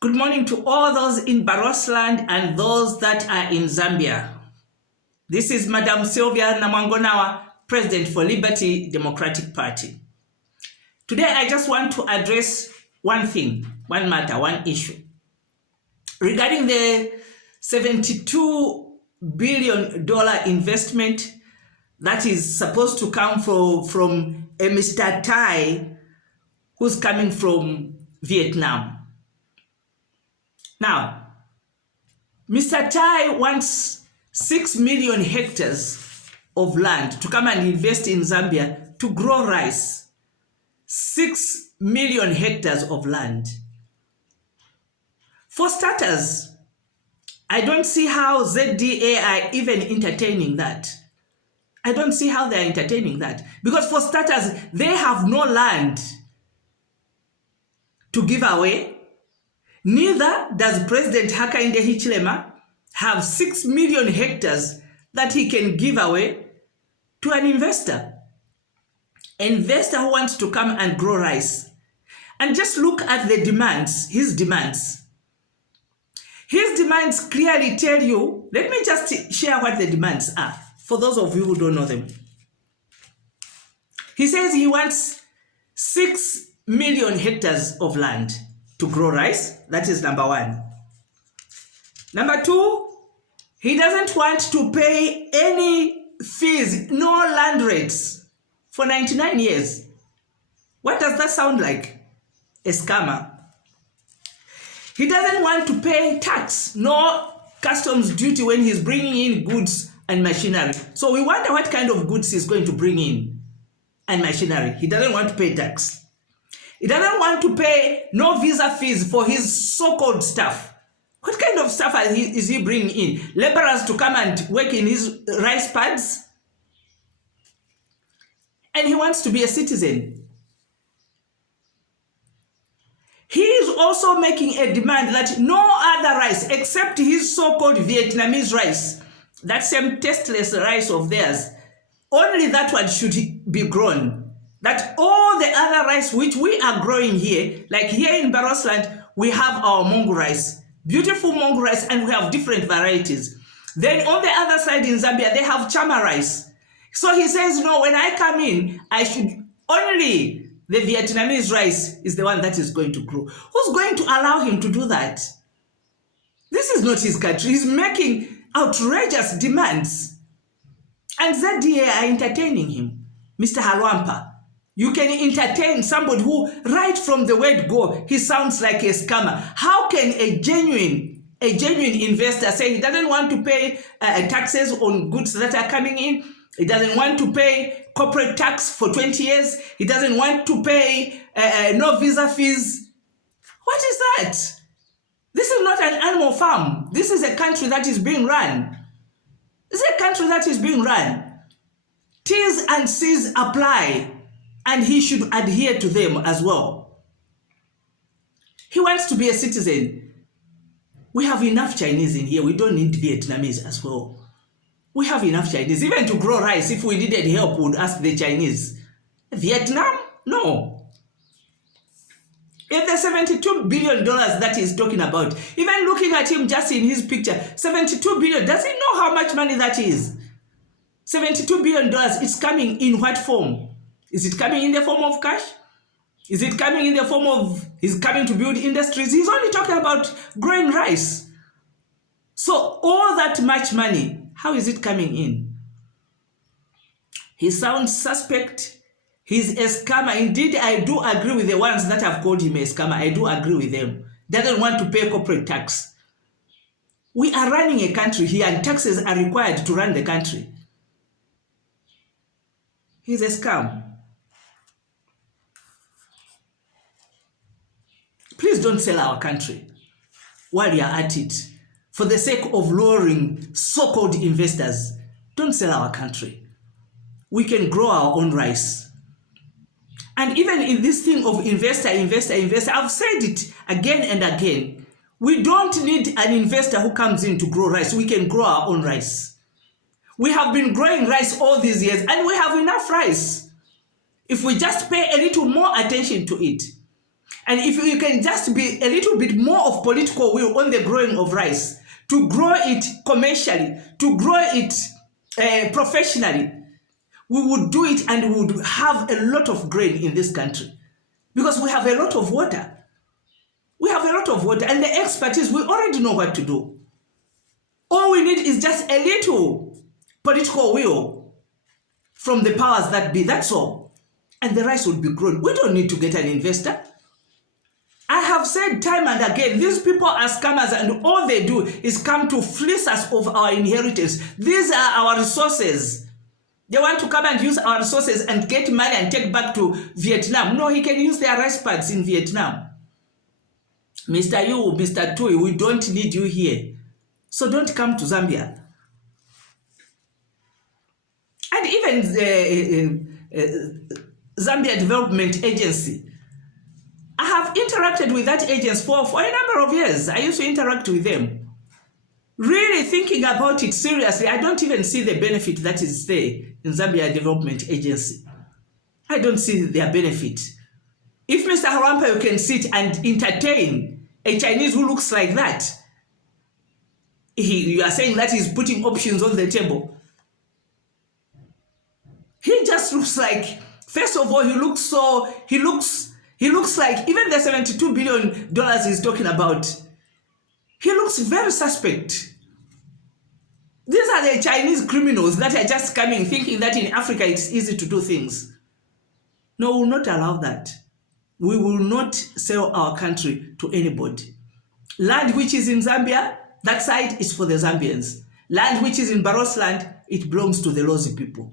Good morning to all those in Barosland and those that are in Zambia. This is Madam Sylvia Namwangonawa, President for Liberty Democratic Party. Today, I just want to address one thing, one matter, one issue. Regarding the $72 billion investment that is supposed to come from a Mr. Tai who's coming from Vietnam. Now, Mr. Tai wants 6 million hectares of land to come and invest in Zambia to grow rice. 6 million hectares of land. For starters, I don't see how ZDA are even entertaining that. I don't see how they're entertaining that. Because for starters, they have no land to give away. Neither does President Hakainde Hichilema have 6 million hectares that he can give away to an investor. An investor who wants to come and grow rice. And just look at the demands, his demands. His demands clearly tell you, let me just share what the demands are, for those of you who don't know them. He says he wants 6 million hectares of land to grow rice. That is number one. Number two, he doesn't want to pay any fees, no land rates for 99 years. What does that sound like? A scammer. He doesn't want to pay tax, no customs duty when he's bringing in goods and machinery. So we wonder what kind of goods he's going to bring in and machinery. He doesn't want to pay tax. He doesn't want to pay no visa fees for his so-called staff. What kind of stuff is he bringing in? Laborers to come and work in his rice pads? And he wants to be a citizen. He is also making a demand that no other rice except his so-called Vietnamese rice, that same tasteless rice of theirs, only that one should be grown. That all the other rice which we are growing here, like here in Barosland, we have our Mongo rice, beautiful Mongo rice, and we have different varieties. Then on the other side in Zambia, they have Chama rice. So he says, no, when I come in, I should only the Vietnamese rice is the one that is going to grow. Who's going to allow him to do that? This is not his country. He's making outrageous demands. And ZDA are entertaining him. Mr. Halwampa. You can entertain somebody who, right from the word go, he sounds like a scammer. How can a genuine investor say he doesn't want to pay taxes on goods that are coming in? He doesn't want to pay corporate tax for 20 years. He doesn't want to pay no visa fees. What is that? This is not an animal farm. This is a country that is being run. This is a country that is being run. T's and C's apply. And he should adhere to them as well. He wants to be a citizen. We have enough Chinese in here. We don't need Vietnamese as well. We have enough Chinese. Even to grow rice, if we needed help, we would ask the Chinese. Vietnam? No. If the $72 billion that he's talking about, even looking at him just in his picture, $72 billion, does he know how much money that is? $72 billion, it's coming in what form? Is it coming in the form of cash? Is it coming in the form of, he's coming to build industries? He's only talking about growing rice. So all that much money, how is it coming in? He sounds suspect. He's a scammer. Indeed, I do agree with the ones that have called him a scammer. I do agree with them. Doesn't want to pay corporate tax. We are running a country here and taxes are required to run the country. He's a scam. Please don't sell our country while you're at it. For the sake of luring so-called investors, don't sell our country. We can grow our own rice. And even in this thing of investor, I've said it again and again. We don't need an investor who comes in to grow rice. We can grow our own rice. We have been growing rice all these years and we have enough rice. If we just pay a little more attention to it. And if you can just be a little bit more of political will on the growing of rice, to grow it commercially, to grow it professionally, we would do it and we would have a lot of grain in this country because we have a lot of water. We have a lot of water and the expertise, we already know what to do. All we need is just a little political will from the powers that be, that's all. And the rice will be grown. We don't need to get an investor. I have said time and again, these people are scammers and all they do is come to fleece us of our inheritance. These are our resources. They want to come and use our resources and get money and take back to Vietnam. No, he can use their rice pads in Vietnam. Mr. You, Mr. Tui, we don't need you here. So don't come to Zambia. And even the Zambia Development Agency, I have interacted with that agency for a number of years. I used to interact with them. Really thinking about it seriously, I don't even see the benefit that is there in Zambia Development Agency. I don't see their benefit. If Mr. Harampa can sit and entertain a Chinese who looks like that, you are saying that he's putting options on the table. He just looks like, first of all, he looks like, even the $72 billion he's talking about, he looks very suspect. These are the Chinese criminals that are just coming thinking that in Africa it's easy to do things. No, we will not allow that. We will not sell our country to anybody. Land which is in Zambia, that side is for the Zambians. Land which is in Barros land, it belongs to the Lozi people.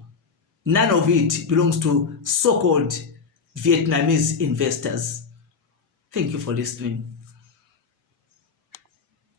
None of it belongs to so-called Vietnamese investors. Thank you for listening.